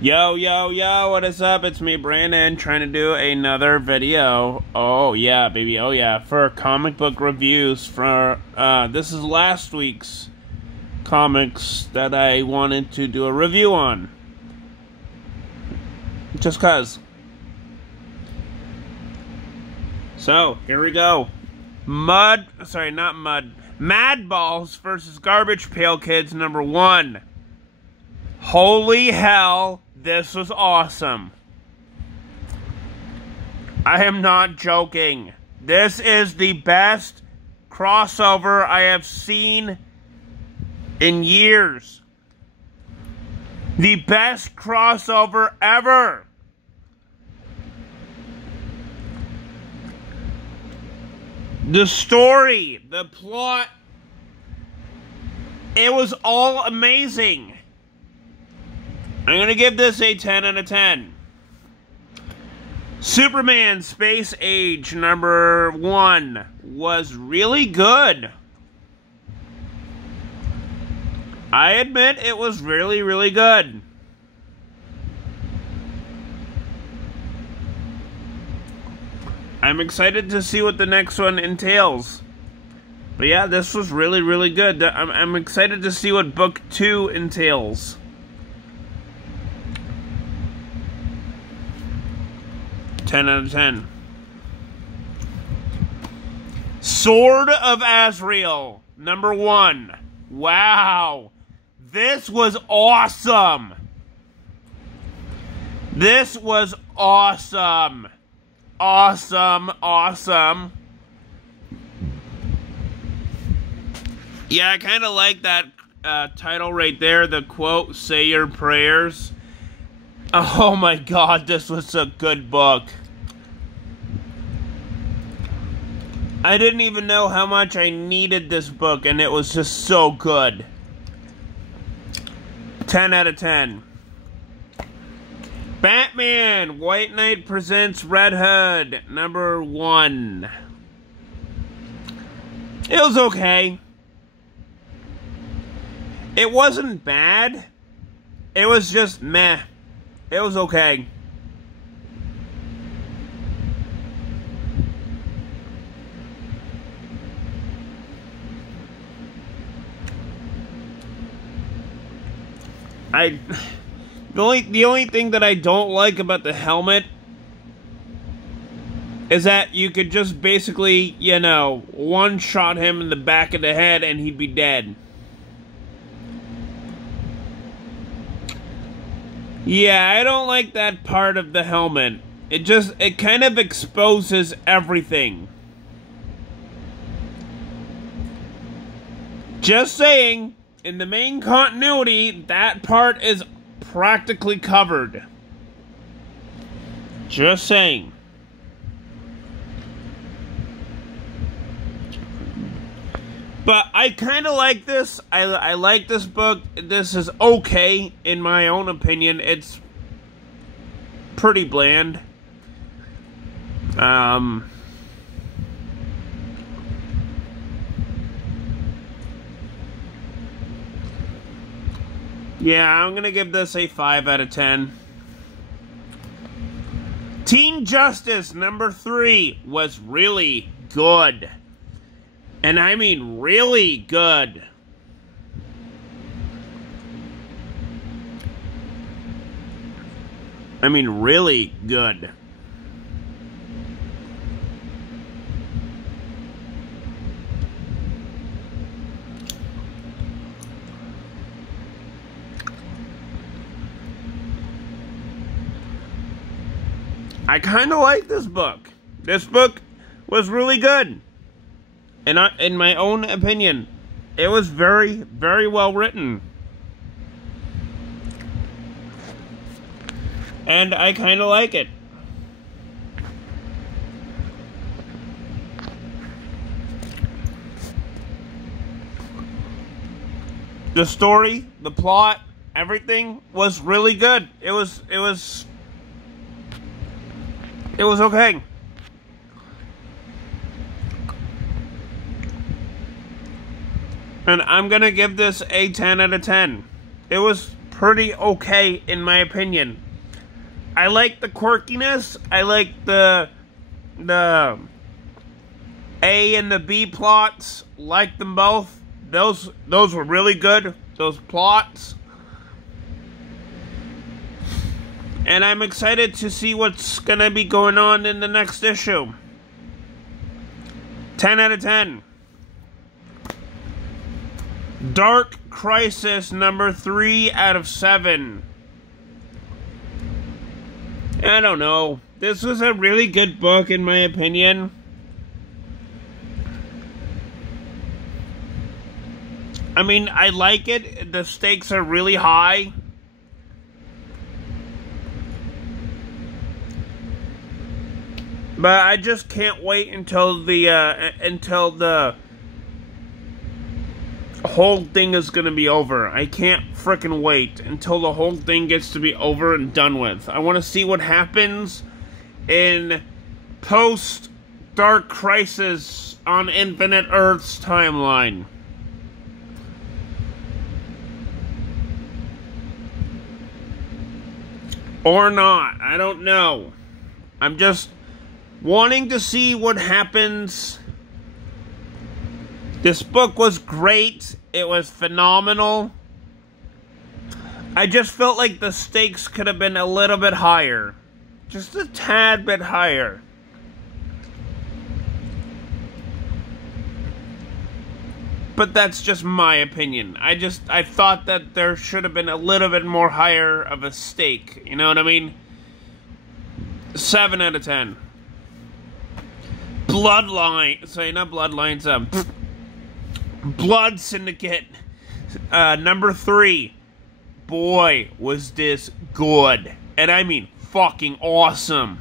Yo, yo, yo, what is up? It's me, Brandon, trying to do another video. Oh, yeah, baby, oh, yeah, for comic book reviews for, this is last week's comics that I wanted to do a review on. Just cuz. So, here we go. Mad Balls versus Garbage Pail Kids #1. Holy hell, this was awesome. I am not joking. This is the best crossover I have seen in years. The best crossover ever. The story, the plot, it was all amazing. I'm going to give this a 10 out of 10. Superman Space Age #1 was really good. I admit it was really, really good. I'm excited to see what the next one entails. But yeah, this was really, really good. I'm excited to see what book 2 entails. 10 out of 10. Sword of Azrael #1. Wow. This was awesome. This was awesome. Awesome, awesome. Yeah, I kind of like that title right there, the quote, "Say your prayers." Oh my god, this was a good book. I didn't even know how much I needed this book, and it was just so good. 10 out of 10. Batman White Knight Presents Red Hood #1. It was okay. It wasn't bad. It was just meh. It was okay. The only thing that I don't like about the helmet is that you could just basically, you know, one-shot him in the back of the head and he'd be dead. Yeah, I don't like that part of the helmet. It kind of exposes everything. Just saying, in the main continuity, that part is practically covered. Just saying. But I kind of like this. I like this book. This is okay, in my own opinion. It's pretty bland. Yeah, I'm going to give this a 5 out of 10. Teen Justice #3 was really good. And I mean really good. I mean really good. I kind of like this book. This book was really good. And in my own opinion, it was very, very well written. And I kind of like it. The story, the plot, everything was really good. It was okay. And I'm gonna give this a 10 out of 10. It was pretty okay in my opinion. I like the quirkiness. I like the A and the B plots. Like them both. Those were really good. Those plots. And I'm excited to see what's gonna be going on in the next issue. 10 out of 10. Dark Crisis number 3 out of 7. I don't know. This was a really good book in my opinion. I mean, I like it. The stakes are really high. But I just can't wait until the whole thing is gonna be over. I can't frickin' wait until the whole thing gets to be over and done with. I want to see what happens in post Dark Crisis on Infinite Earths timeline. Or not. I don't know. I'm just wanting to see what happens. This book was great. It was phenomenal. I just felt like the stakes could have been a little bit higher. Just a tad bit higher. But that's just my opinion. I thought that there should have been a little bit more higher of a stake. You know what I mean? 7 out of 10. Bloodline. Sorry, not Bloodlines. Blood Syndicate. Number 3. Boy, was this good. And I mean fucking awesome.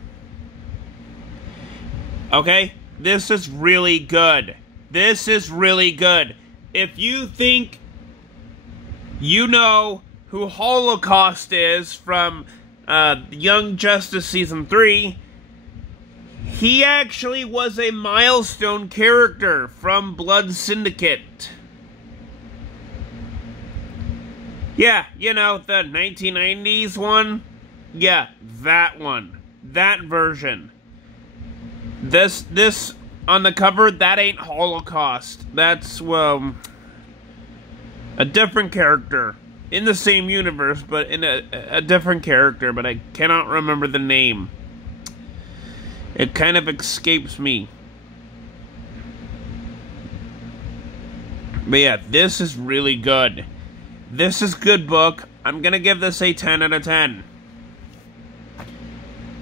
Okay? This is really good. This is really good. If you think you know who Holocaust is from Young Justice Season 3, he actually was a milestone character from Blood Syndicate. Yeah, you know, the 1990s one? Yeah, that one. That version. This on the cover, that ain't Holocaust. That's, well, a different character. In the same universe, but in a different character, but I cannot remember the name. It kind of escapes me. But yeah, this is really good. This is good book. I'm gonna give this a 10 out of 10.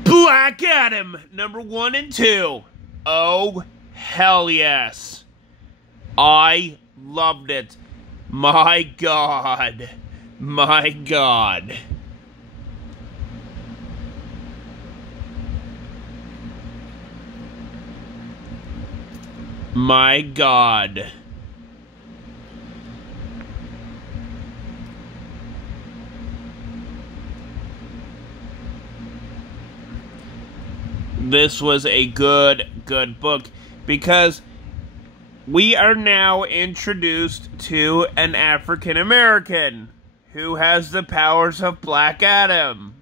Black Adam, number 1 and 2. Oh, hell yes. I loved it. My God. My God. My God. This was a good book because we are now introduced to an African American who has the powers of Black Adam.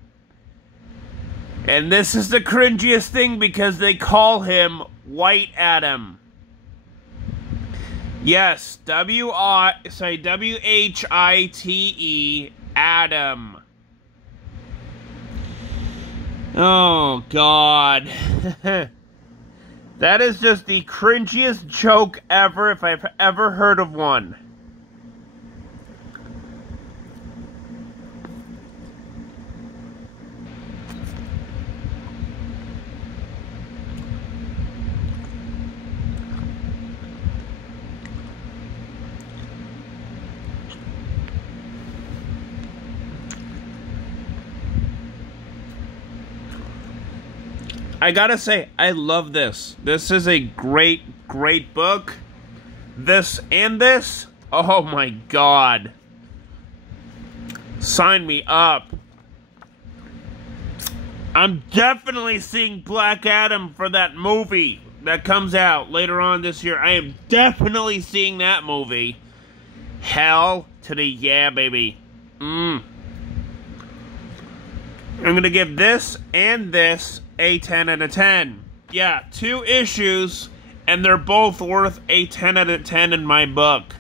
And this is the cringiest thing because they call him White Adam. Yes, W-H-I-T-E, Adam. Oh, God. That is just the cringiest joke ever, if I've ever heard of one. I gotta say, I love this. This is a great book. This and this, oh my God. Sign me up. I'm definitely seeing Black Adam for that movie that comes out later on this year. I am definitely seeing that movie. Hell to the yeah, baby. I'm going to give this and this a 10 out of 10. Yeah, 2 issues, and they're both worth a 10 out of 10 in my book.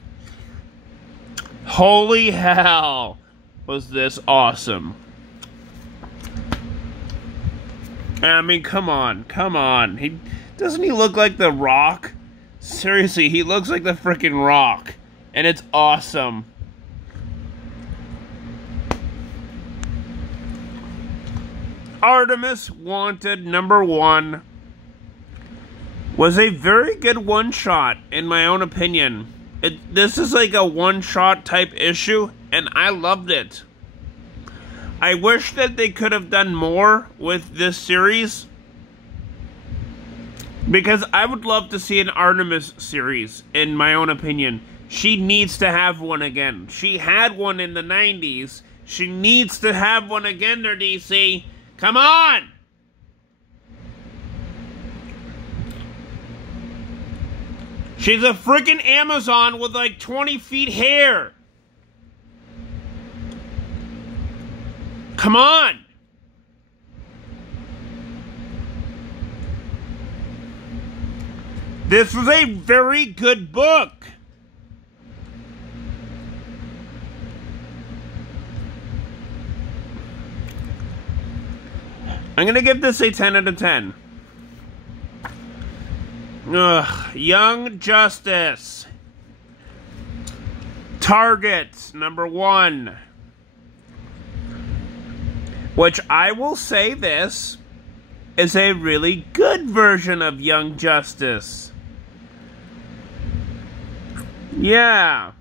Holy hell, was this awesome. I mean, come on. Doesn't he look like The Rock? Seriously, he looks like the freaking Rock. And it's awesome. Artemis Wanted #1 was a very good one-shot, in my own opinion. This is like a one-shot type issue, and I loved it. I wish that they could have done more with this series, because I would love to see an Artemis series, in my own opinion. She needs to have one again. She had one in the 90s. She needs to have one again there, DC. Come on! She's a freaking Amazon with like 20 feet hair. Come on! This was a very good book. I'm going to give this a 10 out of 10. Young Justice. Target #1. Which I will say this is a really good version of Young Justice. Yeah.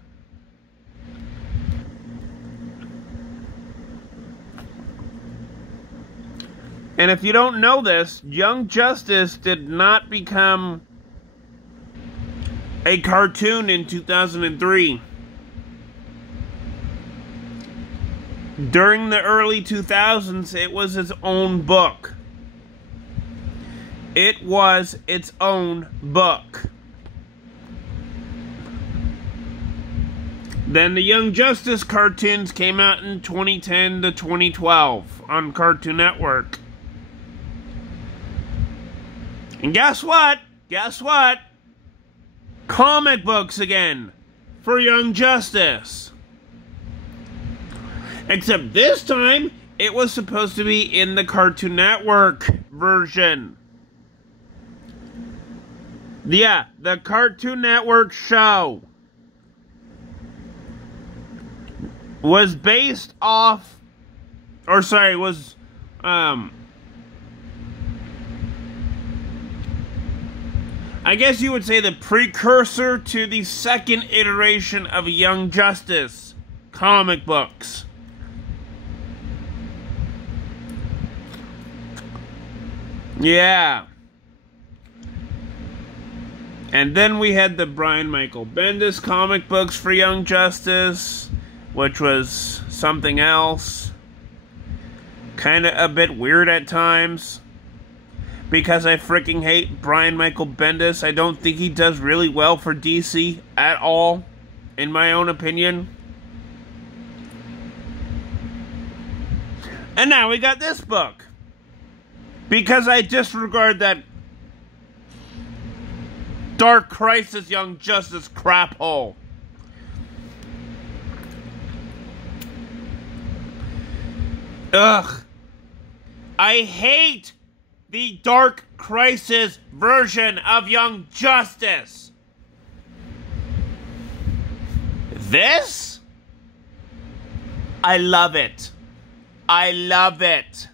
And if you don't know this, Young Justice did not become a cartoon in 2003. During the early 2000s, it was its own book. It was its own book. Then the Young Justice cartoons came out in 2010 to 2012 on Cartoon Network. And guess what? Comic books again for Young Justice. Except this time, it was supposed to be in the Cartoon Network version. Yeah, the Cartoon Network show was based off, I guess you would say the precursor to the second iteration of Young Justice comic books. Yeah. And then we had the Brian Michael Bendis comic books for Young Justice, which was something else. Kind of a bit weird at times. Because I freaking hate Brian Michael Bendis. I don't think he does really well for DC at all, in my own opinion. And now we got this book. Because I disregard that Dark Crisis Young Justice crap hole. Ugh. I hate the Dark Crisis version of Young Justice. This? I love it. I love it.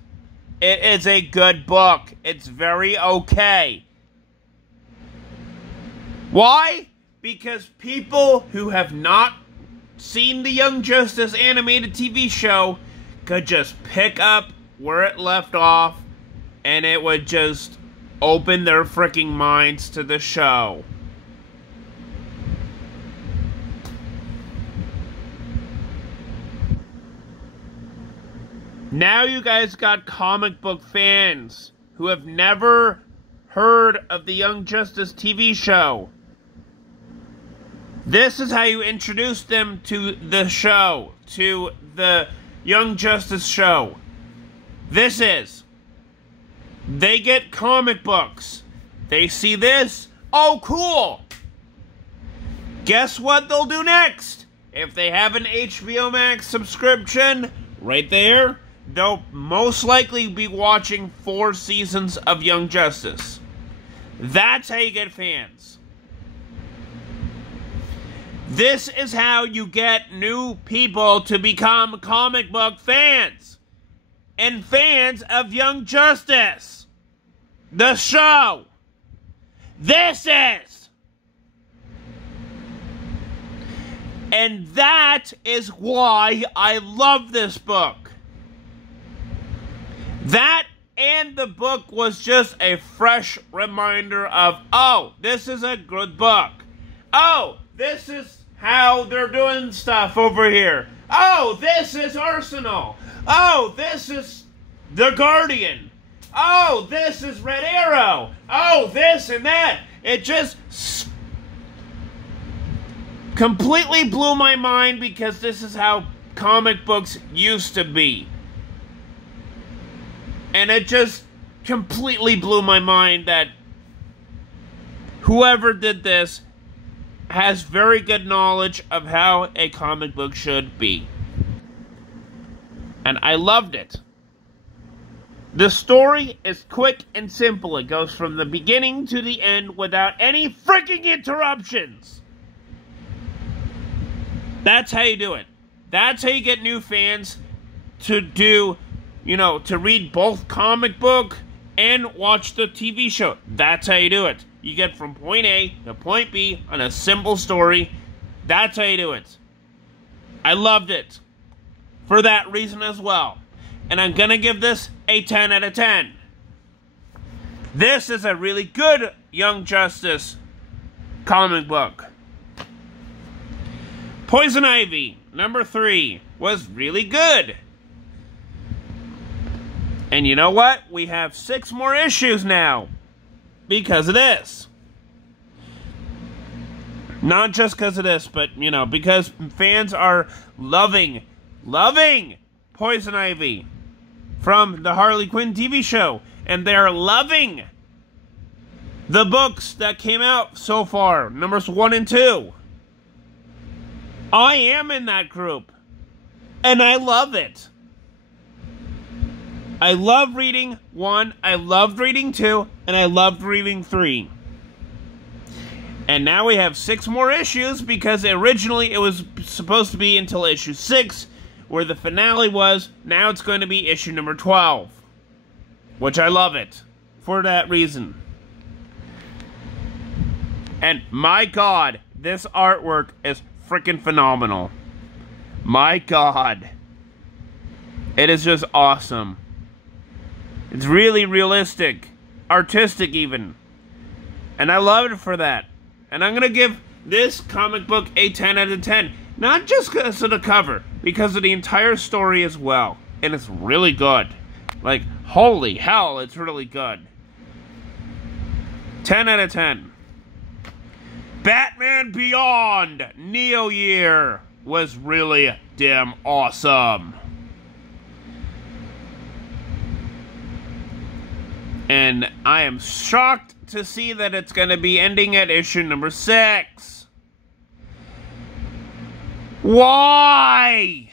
It is a good book. It's very okay. Why? Because people who have not seen the Young Justice animated TV show could just pick up where it left off, and it would just open their freaking minds to the show. Now you guys got comic book fans who have never heard of the Young Justice TV show. This is how you introduce them to the show, to the Young Justice show. This is. They get comic books. They see this. Oh, cool. Guess what they'll do next? If they have an HBO Max subscription, right there, they'll most likely be watching 4 seasons of Young Justice. That's how you get fans. This is how you get new people to become comic book fans. And fans of Young Justice. The show. This is. And that is why I love this book. That and the book was just a fresh reminder of, oh, this is a good book. Oh, this is how they're doing stuff over here. Oh, this is Arsenal. Oh, this is The Guardian. Oh, this is Red Arrow. Oh, this and that. It just completely blew my mind because this is how comic books used to be. And it just completely blew my mind that whoever did this has very good knowledge of how a comic book should be. And I loved it. The story is quick and simple. It goes from the beginning to the end without any freaking interruptions. That's how you do it. That's how you get new fans to do, to read both comic book and watch the TV show. That's how you do it. You get from point A to point B on a simple story. That's how you do it. I loved it for that reason as well. And I'm going to give this a 10 out of 10. This is a really good Young Justice comic book. Poison Ivy, number 3, was really good. And you know what? We have 6 more issues now because of this. Not just because of this, but, because fans are loving Poison Ivy from the Harley Quinn TV show. And they're loving the books that came out so far, numbers 1 and 2. I am in that group. And I love it. I love reading 1, I loved reading 2, and I loved reading 3. And now we have 6 more issues because originally it was supposed to be until issue 6, where the finale was. Now it's going to be issue number 12. Which I love it. For that reason. And my God, this artwork is freaking phenomenal. My God. It is just awesome. It's really realistic. Artistic even. And I love it for that. And I'm going to give this comic book a 10 out of 10. Not just because of the cover. Because of the entire story as well. And it's really good. Like, holy hell, it's really good. 10 out of 10. Batman Beyond Neo Year was really damn awesome. And I am shocked to see that it's going to be ending at issue number 6. Why?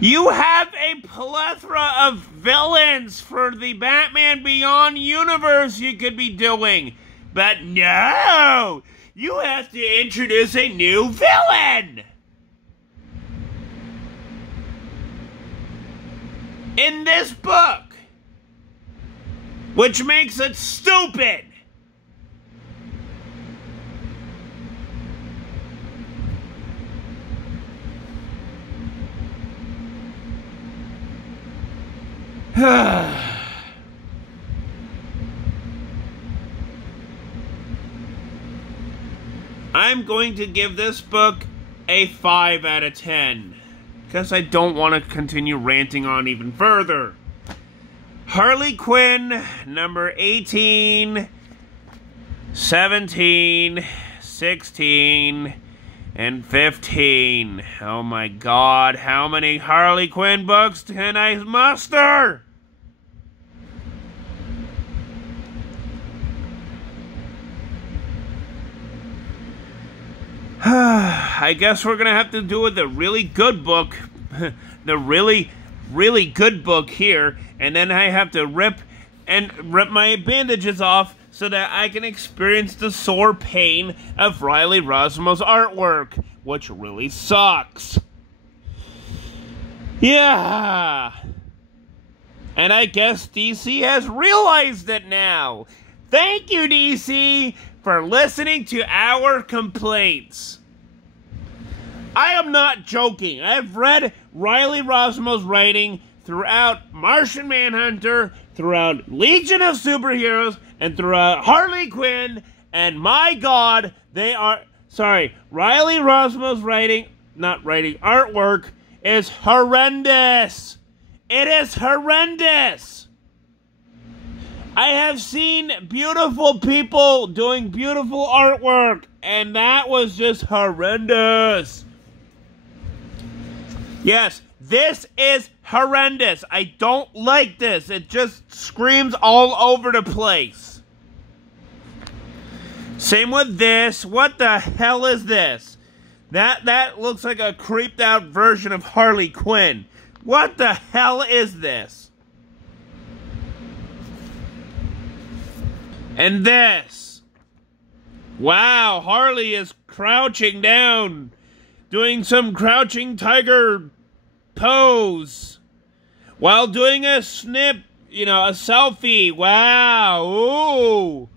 You have a plethora of villains for the Batman Beyond universe you could be doing. But no! You have to introduce a new villain! In this book! Which makes it stupid! I'm going to give this book a 5 out of 10. Because I don't want to continue ranting on even further. Harley Quinn, number 18, 17, 16, and 15. Oh my God, how many Harley Quinn books can I muster? I guess we're gonna have to do with the really good book, the really good book here, and then I have to rip my bandages off so that I can experience the sore pain of Riley Rosmo's artwork, which really sucks. Yeah. And I guess DC has realized it now. Thank you, DC, for listening to our complaints. I am not joking. I've read Riley Rosmo's writing throughout Martian Manhunter, throughout Legion of Superheroes, and throughout Harley Quinn, and my God, Riley Rosmo's artwork is horrendous. It is horrendous. I have seen beautiful people doing beautiful artwork, and that was just horrendous. Yes, this is horrendous. I don't like this. It just screams all over the place. Same with this. What the hell is this? That looks like a creeped out version of Harley Quinn. What the hell is this? And this. Wow, Harley is crouching down, doing some crouching tiger pose while doing a snip, a selfie. Wow. Ooh.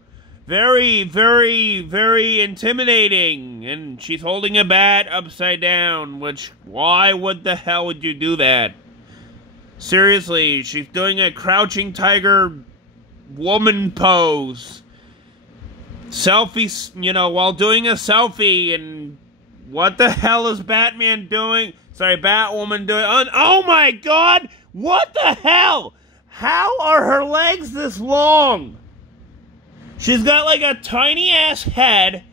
Very, very, very intimidating. And she's holding a bat upside down, which, why would the hell would you do that? Seriously, she's doing a crouching tiger woman pose. Selfie, while doing a selfie, and what the hell is Batwoman doing? Oh my God! What the hell? How are her legs this long? She's got like a tiny ass head,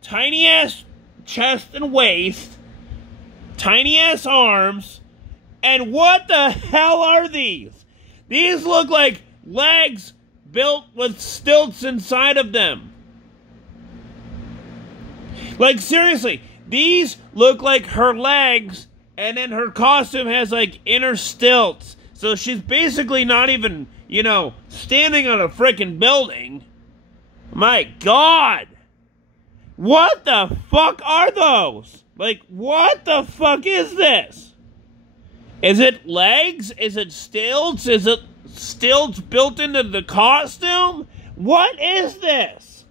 tiny ass chest and waist, tiny ass arms, and what the hell are these? These look like legs built with stilts inside of them. Like, seriously, these look like her legs, and then her costume has like inner stilts. So she's basically not even, standing on a frickin' building. My God! What the fuck are those? Like, what the fuck is this? Is it legs? Is it stilts? Is it stilts built into the costume? What is this?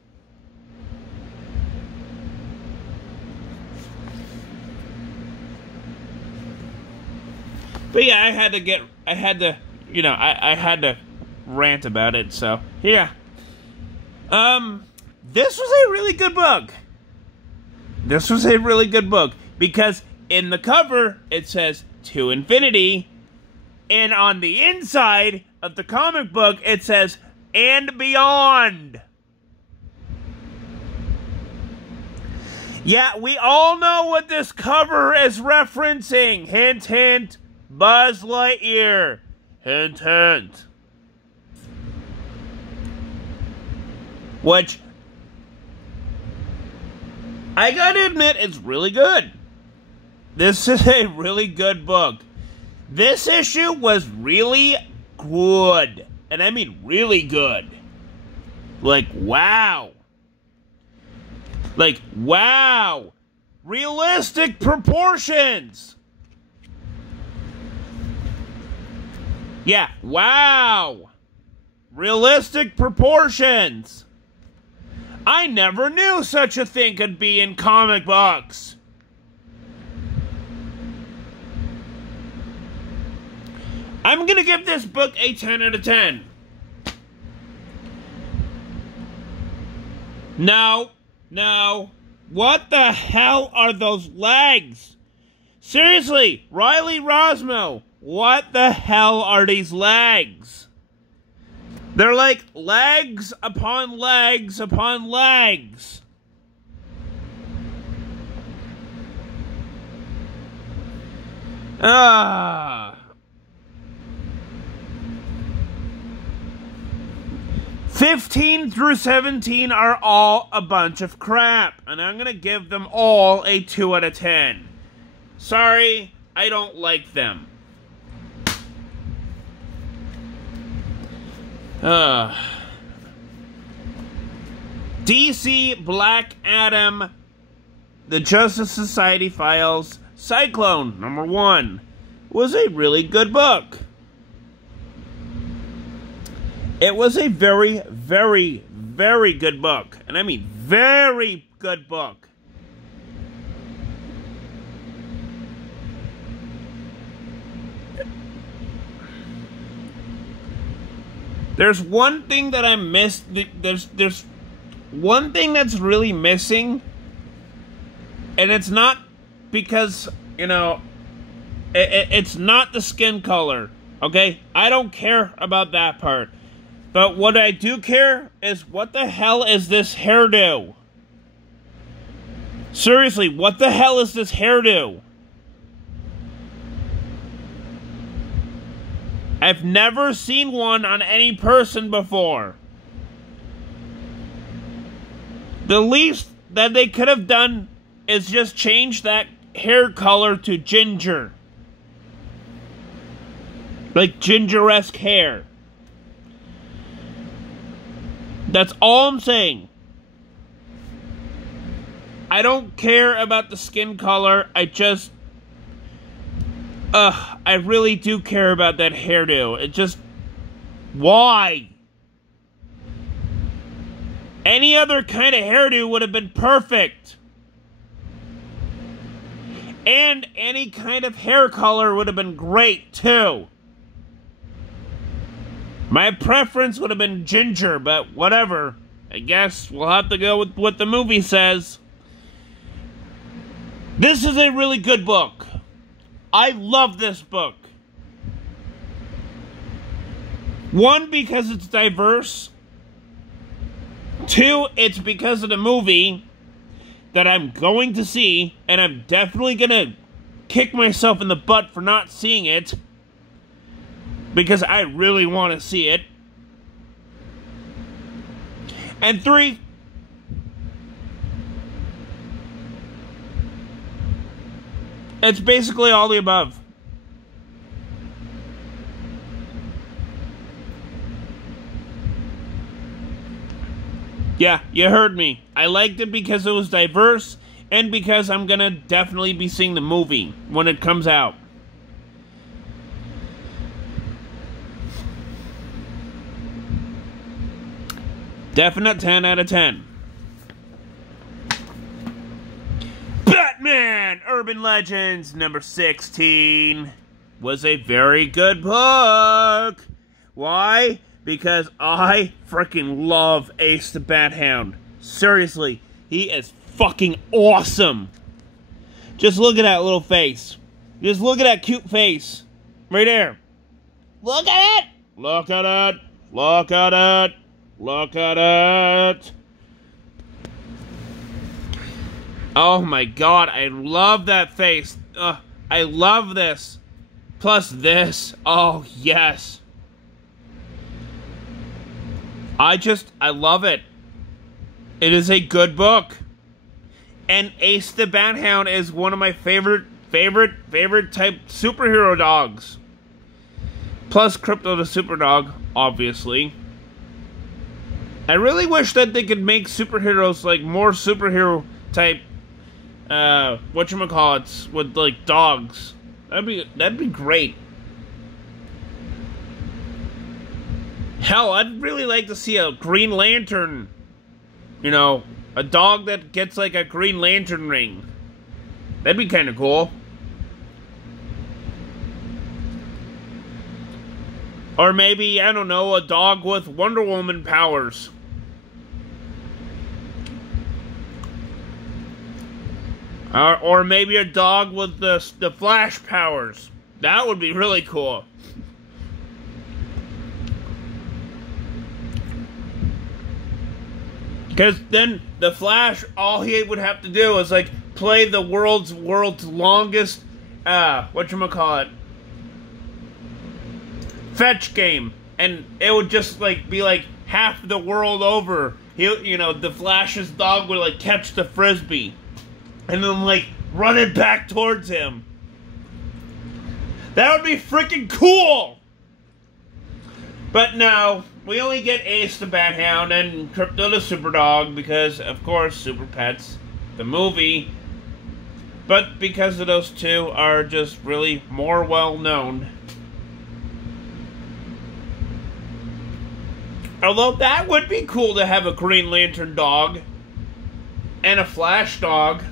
But yeah, I had to rant about it, so, yeah. This was a really good book. This was a really good book, because in the cover, it says, To Infinity, and on the inside of the comic book, it says, And Beyond. Yeah, we all know what this cover is referencing. Hint, hint. Buzz Lightyear. Hint, hint. Which, I gotta admit, it's really good. This is a really good book. This issue was really good. And I mean really good. Like, wow. Like, wow. Realistic proportions. Yeah, wow. Realistic proportions. I never knew such a thing could be in comic books. I'm gonna give this book a 10 out of 10. No. What the hell are those legs? Seriously, Riley Rosmo, what the hell are these legs? They're like legs upon legs upon legs. Ah. 15 through 17 are all a bunch of crap, and I'm gonna give them all a 2 out of 10. Sorry, I don't like them. DC Black Adam, The Justice Society Files, Cyclone #1 was a really good book. It was a very, very, very good book. And I mean very good book. There's one thing that I missed. There's one thing that's really missing. And it's not because, you know, it's not the skin color. Okay? I don't care about that part. But what I do care is, what the hell is this hairdo? Seriously, what the hell is this hairdo? I've never seen one on any person before. The least that they could have done is just change that hair color to ginger. Like ginger-esque hair. That's all I'm saying. I don't care about the skin color. I just... I really do care about that hairdo. It just... Why? Any other kind of hairdo would have been perfect. And any kind of hair color would have been great, too. My preference would have been ginger, but whatever. I guess we'll have to go with what the movie says. This is a really good book. I love this book. One, because it's diverse. Two, it's because of the movie that I'm going to see, and I'm definitely going to kick myself in the butt for not seeing it. Because I really want to see it. And three, it's basically all the above. Yeah, you heard me. I liked it because it was diverse, and because I'm gonna definitely be seeing the movie when it comes out. Definite 10 out of 10. Batman Urban Legends #16 was a very good book. Why? Because I freaking love Ace the Bat Hound. Seriously, he is fucking awesome. Just look at that little face. Just look at that cute face. Right there. Look at it! Look at it! Look at it! Look at it! Oh my god, I love that face. I love this. Plus this. Oh, yes. I love it. It is a good book. And Ace the Bat Hound is one of my favorite type superhero dogs. Plus Crypto the Superdog, obviously. I really wish that they could make superheroes, like, more superhero type, whatchamacallits, with, like, dogs. That'd be great. Hell, I'd really like to see a Green Lantern, you know, a dog that gets, like, a Green Lantern ring. That'd be kind of cool. Or maybe, I don't know, a dog with Wonder Woman powers. Or maybe a dog with the Flash powers. That would be really cool. Because then the Flash, all he would have to do is, like, play the world's longest whatchamacallit, fetch game, and it would just like be like half the world over. The Flash's dog would like catch the frisbee and then like run it back towards him. That would be freaking cool. But no, we only get Ace the Bat Hound and Crypto the Super Dog because, of course, Super Pets, the movie. But because of those two are just really more well known. Although that would be cool to have a Green Lantern dog and a Flash dog.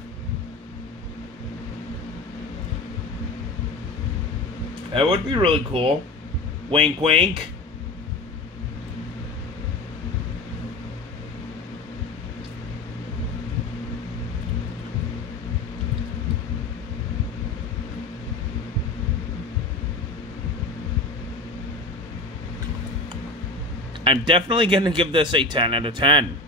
That would be really cool. Wink, wink. I'm definitely going to give this a 10 out of 10.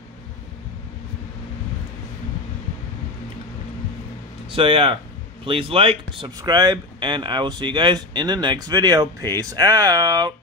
So yeah, please like, subscribe, and I will see you guys in the next video. Peace out.